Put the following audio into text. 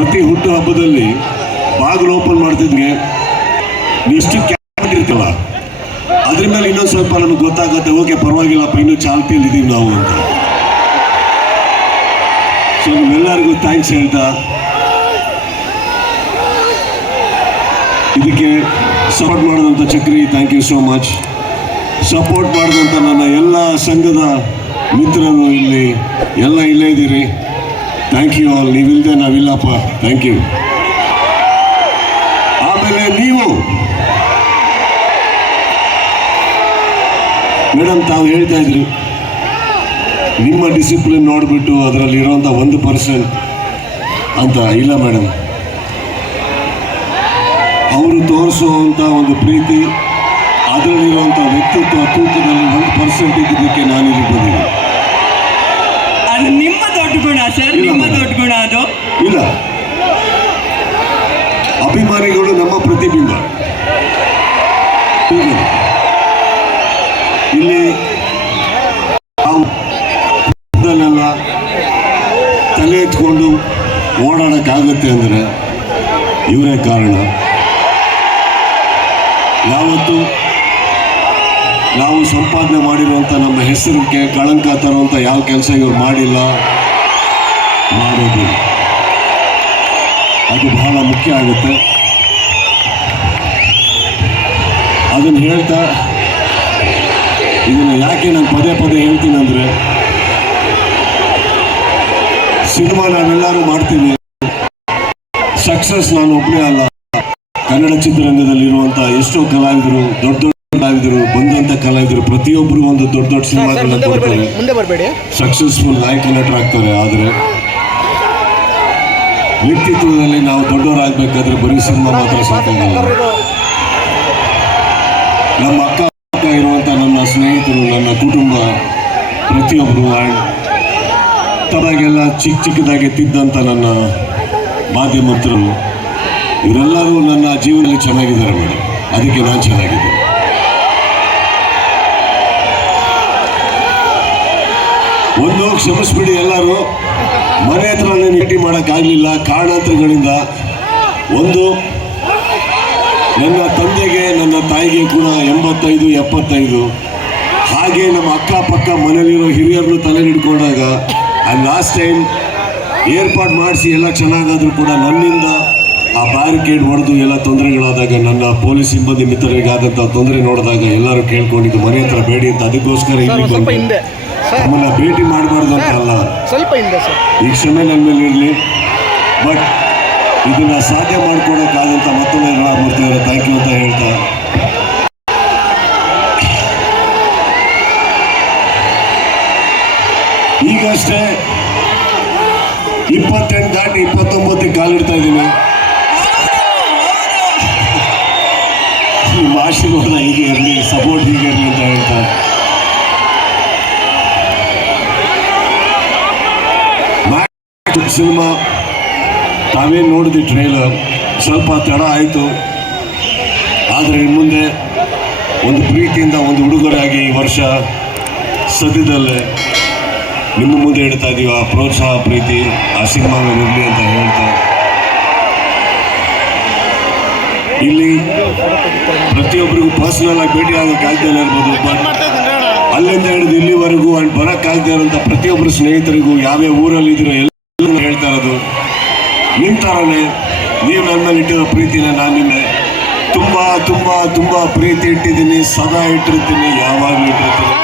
ಪ್ರತಿ ಹುಟ್ಟು ಹಬ್ಬದಲ್ಲಿ ಬಾಗಿಲು ಓಪನ್ ಮಾಡ್ತಿದ್ಗೆ ಇಷ್ಟು ಕ್ಯಾಬಿನೆಟ್ ಇರ್ತಲ್ಲ ಅದ್ರ ಮೇಲೆ ಇನ್ನೊಂದು ಸ್ವಲ್ಪ ನಮ್ಗೆ ಗೊತ್ತಾಗುತ್ತೆ, ಓಕೆ ಪರವಾಗಿಲ್ಲಪ್ಪ ಇನ್ನೂ ಚಾಲ್ತಿಯಲ್ಲಿ ಇದೀವಿ ನಾವು ಅಂತ. ಸೊ ನಿಮ್ಮೆಲ್ಲರಿಗೂ ಥ್ಯಾಂಕ್ಸ್ ಹೇಳ್ತಾ, ಇದಕ್ಕೆ ಸಪೋರ್ಟ್ ಮಾಡಿದಂಥ Chakri thank you so much support ಮಾಡಿದಂಥ ನನ್ನ ಎಲ್ಲ ಸಂಘದ ಮಿತ್ರರು ಇಲ್ಲಿ, ಎಲ್ಲ ಇಲ್ಲೇ ಇದ್ದೀರಿ. ಥ್ಯಾಂಕ್ ಯು ಆಲ್ ನೀವಿಲ್ಲದೆ ನಾವಿಲ್ಲಪ್ಪ ಥ್ಯಾಂಕ್ ಯು ಆಮೇಲೆ ನೀವು. ಮೇಡಮ್, ತಾವು ಹೇಳ್ತಾ ಇದ್ರಿ. ನಿಮ್ಮ ಡಿಸಿಪ್ಲಿನ್ ನೋಡಿಬಿಟ್ಟು ಅದರಲ್ಲಿ ಇರೋಂಥ ಒಂದು ಪರ್ಸೆಂಟ್ ಅಂತ. ಇಲ್ಲ ಮೇಡಮ್. ಅವರು ತೋರಿಸುವಂಥ ಒಂದು ಪ್ರೀತಿ, ಅದರಲ್ಲಿರುವಂಥ ವ್ಯಕ್ತಿತ್ವ ತೂಕದಲ್ಲಿ ಒಂದು ಪರ್ಸೆಂಟ್ ಇದ್ದಿದ್ದಕ್ಕೆ ನಾನು ಇಲ್ಲಿ ಬಂದಿದ್ದೀನಿ ಅದು ನಿಮ್ಮ ದೊಡ್ಡ ಗುಣ ಸರ್ ಇಲ್ಲ ನಿಮ್ಮ ಮೇಡಮ್. ದೊಡ್ಡ ಗುಣ ಅದು ಇಲ್ಲ ಅಭಿಮಾನಿಗಳು ನಮ್ಮ ಪ್ರತಿಬಿಂಬ. ಇಲ್ಲಿ ತಲೆ ಎತ್ಕೊಂಡು ಓಡಾಡಕ್ಕಾಗತ್ತೆ ಅಂದರೆ ಇವರೇ ಕಾರಣ. ಯಾವತ್ತು ನಾವು ಸಂಪಾದನೆ ಮಾಡಿರುವಂಥ ನಮ್ಮ ಹೆಸರಿಗೆ ಕಳಂಕ ತರುವಂಥ ಯಾವ ಕೆಲಸ ಇವ್ರು ಮಾಡಿಲ್ಲ, ಮಾಡೋದಿಲ್ಲ. ಅದು ಬಹಳ ಮುಖ್ಯ ಆಗುತ್ತೆ. ಅದನ್ನು ಹೇಳ್ತಾ ಇದನ್ನು ಯಾಕೆ ನಾನು ಪದೇ ಪದೇ ಹೇಳ್ತೀನಿ ಅಂದರೆ ಸಿನಿಮಾ ನಾವೆಲ್ಲರೂ ಮಾಡ್ತೀವಿ ಸಕ್ಸಸ್ ನಾನು ಒಬ್ಬನೇ ಅಲ್ಲ. ಕನ್ನಡ ಚಿತ್ರರಂಗದಲ್ಲಿರುವಂಥ ಎಷ್ಟೋ ಕಲಾವಿದರು ದೊಡ್ಡ ದೊಡ್ಡ ಕಲಾವಿದರು ಬಂದಂಥ ಕಲಾವಿದರು ಪ್ರತಿಯೊಬ್ಬರು ಒಂದು ದೊಡ್ಡ ದೊಡ್ಡ ಸಿನಿಮಾ ಸಿನಿಮಾಗಳನ್ನ ಕೊಡ್ತಾರೆ. ಸಕ್ಸಸ್ಫುಲ್ ನಾಯಕ ನಟರಾಗ್ತಾರೆ ಆದರೆ ವ್ಯಕ್ತಿತ್ವದಲ್ಲಿ ನಾವು ದೊಡ್ಡವರಾಗಬೇಕಾದ್ರೆ ಬರೀ ಸಿನಿಮಾ ಮಾತ್ರ ಸಾಕಾಗಲ್ಲ. ನಮ್ಮ ಅಕ್ಕ ಅಕ್ಕ ಇರುವಂಥ ನನ್ನ ಸ್ನೇಹಿತರು ನನ್ನ ಕುಟುಂಬ ಪ್ರತಿಯೊಬ್ಬರು ಆ್ಯಂಡ್ ಚಿಕ್ಕ ಚಿಕ್ಕದಾಗಿ ತಿದ್ದಂಥ ನನ್ನ ಮಾಧ್ಯಮತರು ಇವರೆಲ್ಲರೂ ನನ್ನ ಜೀವನದಲ್ಲಿ ಚೆನ್ನಾಗಿದ್ದಾರೆ ಮೇಡಮ್ ಅದಕ್ಕೆ ನಾನು ಚೆನ್ನಾಗಿದ್ದೀನಿ. ಒಂದು ಕ್ಷಮಿಸ್ಬಿಡಿ ಎಲ್ಲರೂ. ಮನೆ ಹತ್ರ ನಾನು ಭೇಟಿ ಮಾಡೋಕ್ಕಾಗಲಿಲ್ಲ ಕಾರಣಾಂತರಗಳಿಂದ ಒಂದು ನನ್ನ ತಂದೆಗೆ ನನ್ನ ತಾಯಿಗೆ ಕೂಡ ಎಂಬತ್ತೈದು ಎಪ್ಪತ್ತೈದು. ಹಾಗೆ ನಮ್ಮ ಅಕ್ಕಪಕ್ಕ ಮನೇಲಿರೋ ಹಿರಿಯರನ್ನು ತಲೆ ಹಿಡ್ಕೊಂಡಾಗ ಆ ಲಾಸ್ಟ್ ಟೈಮ್ ಏರ್ಪಾಡು ಮಾಡಿಸಿ ಎಲ್ಲ ಚೆನ್ನಾಗಾದರೂ ಕೂಡ ನನ್ನಿಂದ ಆ ಬ್ಯಾರಿಕೇಡ್ ಹೊಡೆದು ಎಲ್ಲ ತೊಂದರೆಗಳಾದಾಗ ನನ್ನ ಪೊಲೀಸ್ ಸಿಬ್ಬಂದಿ ಮಿತ್ರರಿಗಾದಂಥ ತೊಂದರೆ ನೋಡಿದಾಗ ಎಲ್ಲರೂ ಕೇಳ್ಕೊಂಡಿದ್ದು ಮನೆ ಹತ್ರ ಬೇಡಿ ಅಂತ. ಅದಕ್ಕೋಸ್ಕರ ಇಲ್ಲಿ ಇಲ್ಲಿ ನಮ್ಮನ್ನ ಭೇಟಿ ಮಾಡಬಾರ್ದು ಅಂತ ಅಲ್ಲ. ಸ್ವಲ್ಪ ಹಿಂದೆ ಸರ್. ಈ ಕ್ಷಮೆ ನನ್ನ ಮೇಲೆ ಇರಲಿ. ಬಟ್ ಇದನ್ನ ಸಾಧ್ಯ ಮಾಡ್ಕೊಡೋಕ್ಕಾದಂಥ ಮತ್ತೊಮ್ಮೆ ಮಾಡ್ತಿದ್ದಾರೆ ಥ್ಯಾಂಕ್ ಯು ಅಂತ ಹೇಳ್ತಾ. ಈಗಷ್ಟೇ ಇಪ್ಪತ್ತೆಂಟು ದಾಟಿ ಇಪ್ಪತ್ತೊಂಬತ್ತಕ್ಕೆ ಕಾಲಿಡ್ತಾ ಇದ್ದೀನಿ. ಆಶೀರ್ವಾದ ಹೀಗೆ ಇರಲಿ ಸಪೋರ್ಟ್ ಹೀಗೆ ಇರಲಿ ಅಂತ ಹೇಳ್ತಾ ಸಿನಿಮಾ ತಾವೇ ನೋಡಿದ್ವಿ ಟ್ರೇಲರ್ ಸ್ವಲ್ಪ ತಡ ಆಯಿತು. ಆದರೆ ಇನ್ನು ಮುಂದೆ ಒಂದು ಪ್ರೀತಿಯಿಂದ ಒಂದು ಉಡುಗೊರೆಯಾಗಿ ಈ ವರ್ಷ ಸದ್ಯದಲ್ಲೇ ನಿಮ್ಮ ಮುಂದೆ ಇಡ್ತಾ ಇದೀವಿ. ಆ ಪ್ರೋತ್ಸಾಹ, ಪ್ರೀತಿ, ಆ ಸಿನಿಮಾ ಇರಲಿ ಅಂತ ಹೇಳ್ತಾ. ಇಲ್ಲಿ ಪ್ರತಿಯೊಬ್ಬರಿಗೂ ಪರ್ಸನಲ್ ಆಗಿ ಭೇಟಿ ಆಗ್ತಾ ಇರ್ಬೋದು ಬಟ್ ಅಲ್ಲಿಂದ ಹಿಡಿದು ಇಲ್ಲಿವರೆಗೂ ಅಂಡ್ ಬರೋಕ್ಕಾಗ್ತಾ ಇರೋಂಥ ಪ್ರತಿಯೊಬ್ಬರು ಸ್ನೇಹಿತರಿಗೂ ಯಾವ್ಯಾವ ಊರಲ್ಲಿ ಇದ್ರೆ ಎಲ್ಲ ನಿಮ್ಮ ನೀವು ನನ್ನ ಮೇಲೆ ಇಟ್ಟಿರೋ ಪ್ರೀತಿನ ನಾನು ನಿನ್ನೆ ತುಂಬ ತುಂಬ ತುಂಬ ಪ್ರೀತಿ ಇಟ್ಟಿದ್ದೀನಿ, ಸದಾ ಇಟ್ಟಿರ್ತೀನಿ, ಯಾವಾಗಲೂ ಇಟ್ಟಿರ್ತೀನಿ.